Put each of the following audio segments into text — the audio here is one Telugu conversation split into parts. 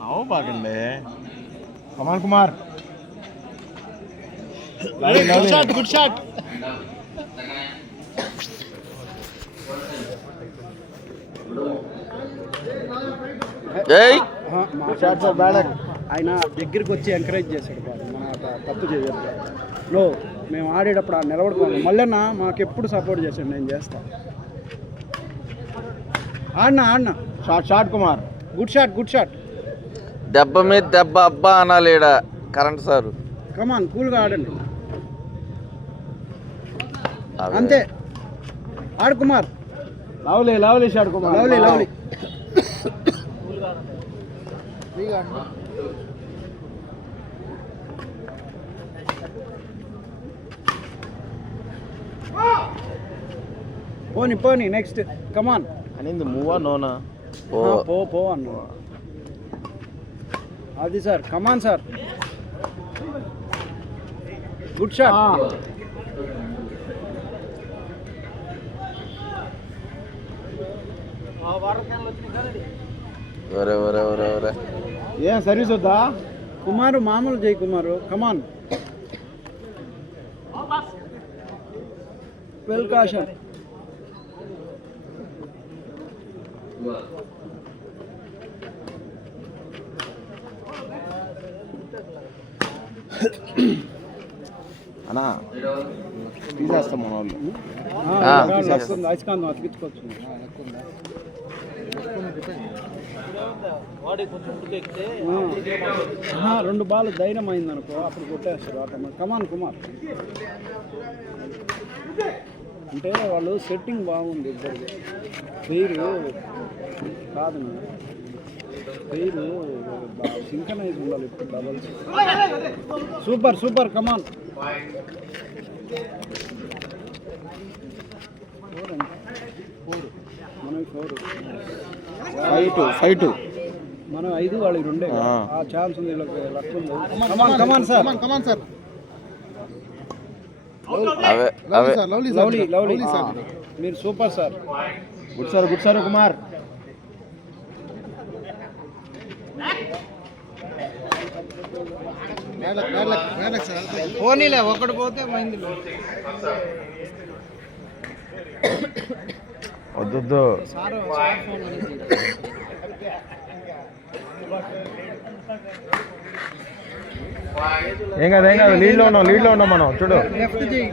నవ్వబాకండి. కమాన్ కుమార్. Good shot. ఆయన దగ్గరికి వచ్చి ఎంకరేజ్ చేశాడు. మన తప్పు చేయొద్దు. నో, మేము ఆడేటప్పుడు ఆ నిలబడుకోవాలి. మళ్ళన్న మాకెప్పుడు సపోర్ట్ చేశాడు. నేను చేస్తా. ఆడినా shot Kumar. Good shot, good shot. దెబ్బ మీద దెబ్బ అబ్బా అనాలి ఈడ కరెంట్ సారు. కమాన్, కూల్గా ఆడండి. అంతే. ఆడు Kumar. Lovely shot Kumar. Lovely. పోనీ నెక్స్ట్. కమాన్. అనింది మూవా నోనా? పో అన్న. అది sir. Come on sir. Good shot. ఏం సర్వీస్ వద్దా కుమారు? మామూలు జై కుమారు. కమాన్. Well caution. అన్నా తీసేస్తాం మన వాళ్ళు. అయస్కాంతం అతికించుకోవచ్చు. రెండు బాల్ ధైర్యం అయింది అనుకో, అప్పుడు కొట్టేస్తారు. కమాన్ కుమార్. అంటే వాళ్ళు సెట్టింగ్ బాగుంది ఇద్దరు. పేరు కాదు, పేరు సింకనైజ్ ఉండాలి ఇప్పుడు. డబల్స్. సూపర్. కమాన్. మనం 5-2. మనం 5, వాళ్ళకి 2. ఆ ఛాన్స్ ఉంది. లక్ ఉంది. Come on sir. లవ్లీ. మీరు super sir. Good sir Kumar. పోనీలే, ఒకటి పోతే మైంది. వద్దు. ఏం కాదు. లీడ్లో ఉన్నాం మనం. చూడు. లెఫ్ట్ చేయి.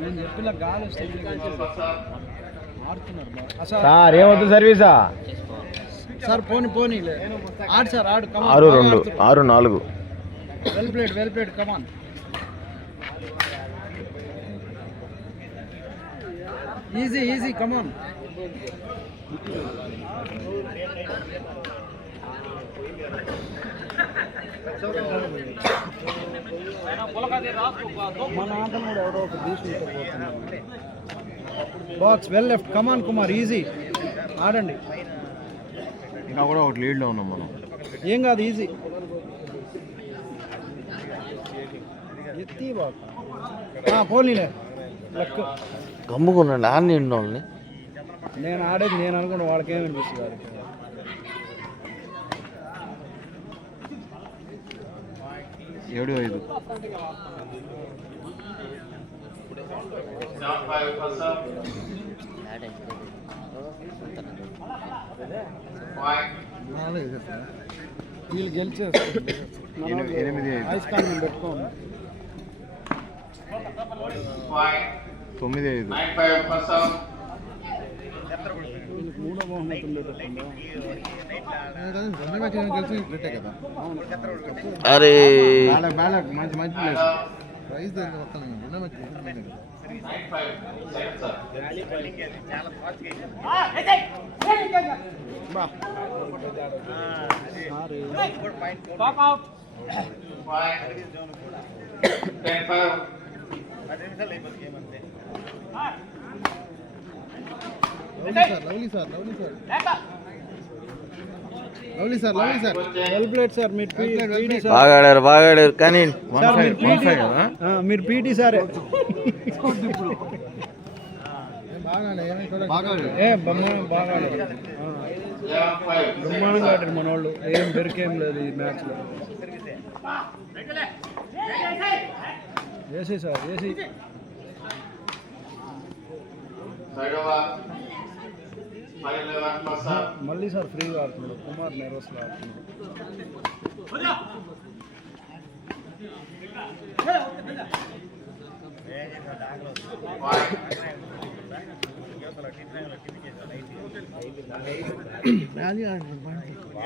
నేను చెప్పిన గాలి సార్ ఏమవుతుంది సర్వీసా సార్? పోనీ. ఆడు సార్, ఆడు. 6-2. 6-4. Well played. Come on. Easy. Come on. మన ఆటను కూడా ఎవరో ఒక తీసుకుంటారు. Box well left. Come on Kumar. Easy ఆడండి. ఇంకా కూడా ఒకటి లీడ్లో ఉన్నాం మనం. ఏం కాదు, ఈజీ. ఎత్తి పోనీలే. లెక్క గమ్ముకున్నాండి. ఆడిని వాళ్ళని నేను ఆడేది నేను అనుకున్న వాళ్ళకి ఏమనిపిస్తుంది. 7-5. వీళ్ళు గెలిచేస్తారు. 8-5. అయస్కాంతం పెట్టుకోండి. 9-5. మూడో బహుమతి ఉండేటట్టుందా? అరే మంచి ప్రైజ్ వెల్ ప్లేట్ సార్. మీరు పీటీ సార్. బాగా ఆడారు కానీ సార్ మీరు పీటీ సారే. బ్రహ్మాండంగా ఆడారు మన వాళ్ళు. ఏం బెరికేం లేదు ఈ మ్యాచ్లో. వేసి సార్ వేసి. మళ్ళీ సార్ ఫ్రీగా ఆడుతున్నాడు. కుమార్ నెర్వస్లో ఆడుతున్నాడు.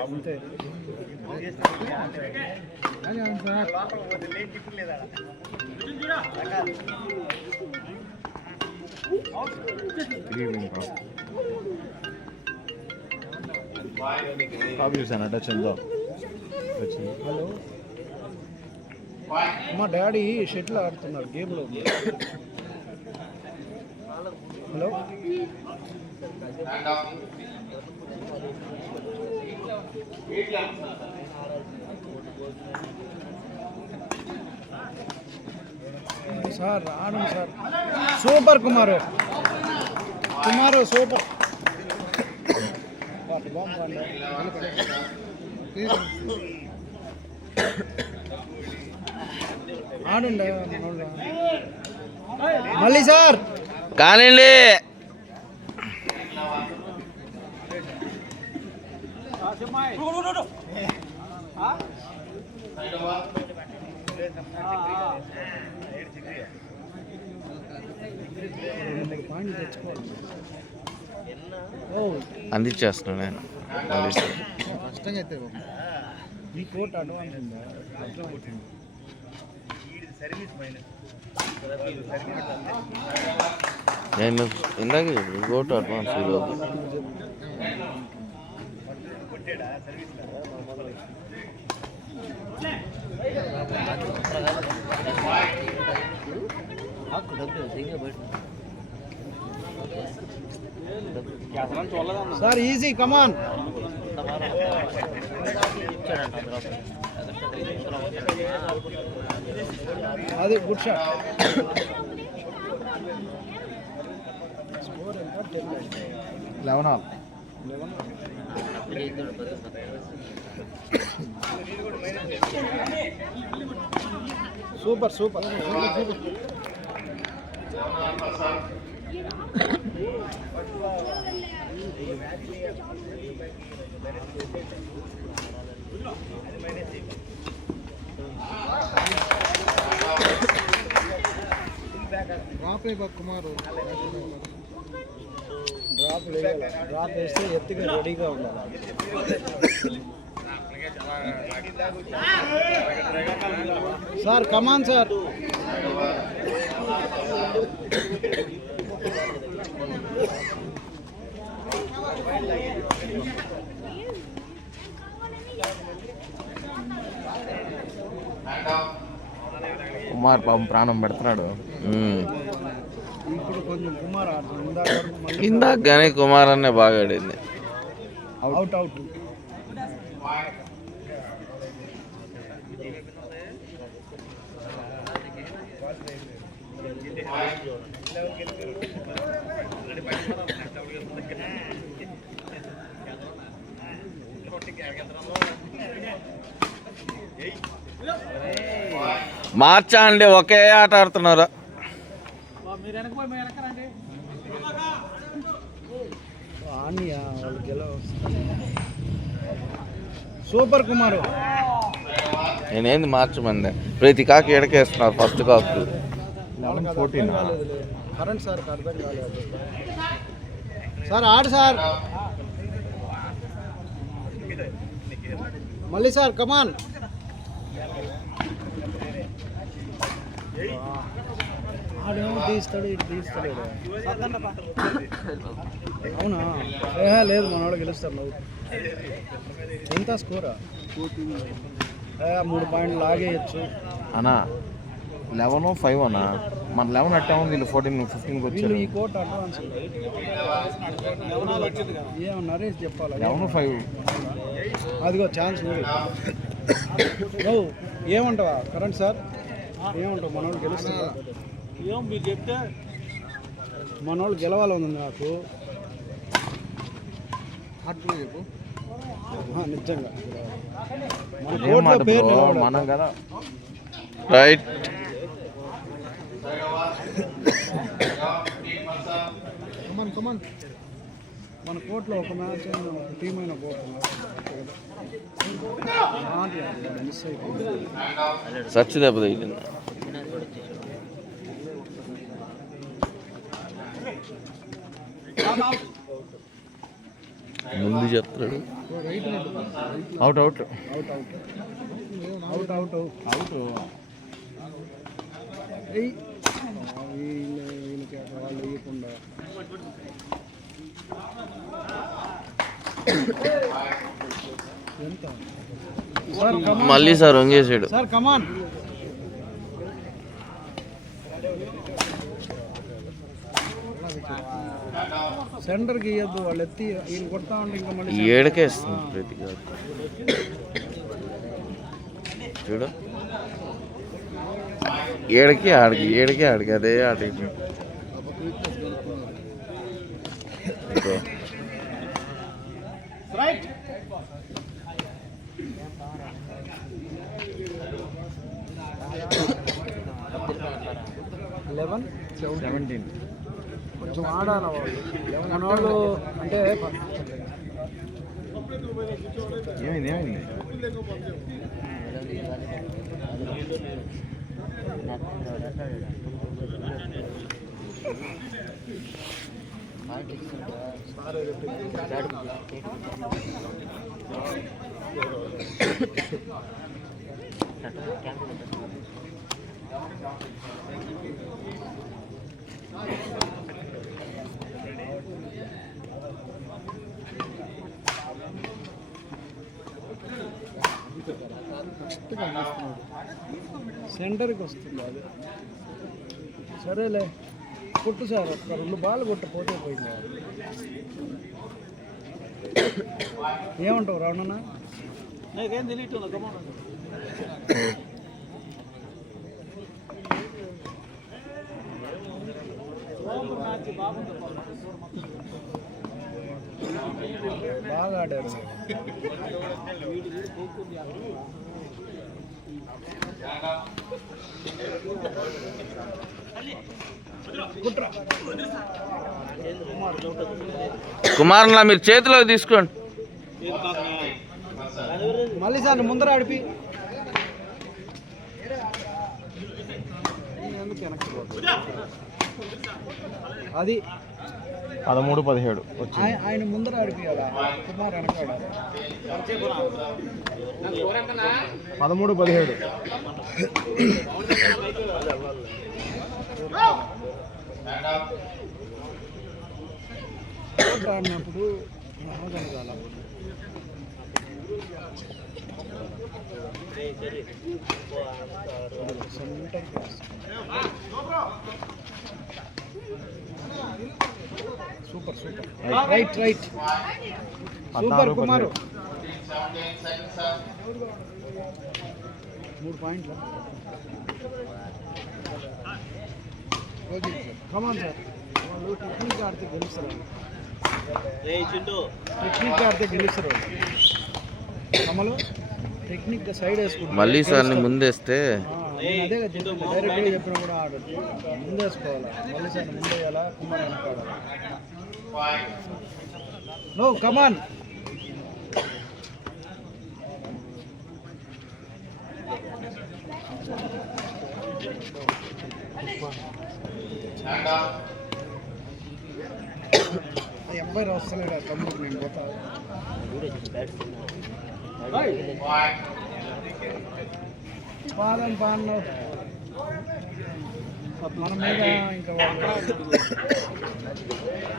అంతే. చూసాను టచ్ ఎంతో. హలో మా డాడీ షటిల్ ఆడుతున్నారు గేమ్లో. హలో సార్ ఆడండి సార్. సూపర్ కుమారు సూపర్. ఆడండి మళ్ళీ సార్. కానివ్వండి. అందించేస్తున్నాను నేను. ఈ కోట్ అడ్వాన్స్ ఉందా? నేను ఇందాక గోటు అడ్వాన్స్ సార్ ఈజీ కమాన్. అది గుడ్ షాట్. స్కోర్ ఎంత? 11. Super super. డ్రాప్ వేస్తే ఎత్తుగా రెడీగా ఉండాలి. Sir come on sir. కుమార్ పాపం ప్రాణం పెడుతున్నాడు. ఇప్పుడు కొంచెం కుమార్ ఆడుతున్నాడు. ఇందాక కానీ కుమార్ అనే బాగా ఆడింది. Out out. మార్చా అండి, ఒకే ఆట ఆడుతున్నారు. సూపర్ కుమారు. నేనేంది మార్చమంది, ప్రతి కాకి ఎడకేస్తున్నారు. ఫస్ట్ కాకు 14 కరెంట్ సార్ అర్థం కాలేదు సార్. ఆడు సార్ మళ్ళీ సార్ కమాన్. ఆడేమో తీస్తాడు, ఇటు తీస్తాడు. అవునా? లేదు, మనవాడు గెలుస్తారు. నువ్వు ఎంత స్కోరా? 3 పాయింట్లు లాగేయచ్చు అన్నా. 11-5 అన్నా మన 11 అట్టా ఉంది, వీళ్ళు 14-15కి వచ్చారు. వీళ్ళు ఈ కోట్ అడ్వాన్స్ ఏమన్నా చెప్పాలి. 11-5 అదిగో ఛాన్స్ ఉంది. నువ్వు ఏమంటావా కరెంట్ సార్? ఏమంటావు? మనోళ్ళు గెలుస్తుందా? ఏం మీరు చెప్తే మనోళ్ళు గెలవాలని ఉంది నాకు. చెప్పు నిజంగా మన పేరు మనం కదా. రైట్. మన కోర్టులో ఒక మ్యాచ్ ఒక టీం అయినా పోతున్నారు. మిస్ అయిపోయింది. సచ్చి దెబ్బ తగిలింది. ముందు చెప్తాడు. Out out out out out out వీళ్ళకి వాళ్ళు వేయకుండా ఎంత మళ్ళీ సార్ వంగేసాడు. Sir come on. సెంటర్కి ఇవ్వద్దు, వాళ్ళు ఎత్తి ఈయన కొడతా ఉంటే ఇంకా మళ్ళీ ఏడకేస్తుంది ప్రతి కాదు. చూడు ఏడకి ఆడికి అదే ఆట. రైట్. లెవెన్ 17 కొంచెం ఆడాలి వాళ్ళు. మన వాళ్ళు అంటే ఏమైంది సెంటర్కి వస్తుంది అది. సరేలే కొట్టు సార్, ఒక్క 2 బాల్ కొట్టపోతే పోయింది. ఏమంటావు రావణన్నా? నాకేం తెలియటం. బాగా ఆడారు. కుమార్లా మీరు చేతిలో తీసుకోండి. మళ్ళీ సార్ ముందర ఆడిపి. అది 13-17 ఆయన ముందర ఆడిపియాలా? కుమార్ వెనకాడ 13-17. ఆడినప్పుడు వెనకాల super super. Right right super Kumar. 3 పాయింట్లు. Come on sir. వాళ్ళు టెక్నిక్ ఆడితే గెలుస్తారు. టెక్నిక్ ఆడితే గెలుస్తారు. కమలు టెక్నిక్ సైడ్ వేసుకుంటారు. మళ్ళీ సార్ని ముందేస్తే అదే డైరెక్ట్గా చెప్పినా కూడా ఆడదు. ముందేసుకోవాలి. మళ్ళీ సార్ ముందేయాలా? కుమార్ వెనకాడ. నో కమాన్. అబ్బాయి వస్తలేడా తమ్ముడు? నేను పోతా. పాదం పాను మన మీద ఇంకా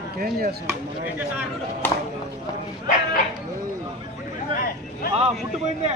ఇంకేం చేస్తున్నాం మనం? ముట్టుపోయిందే.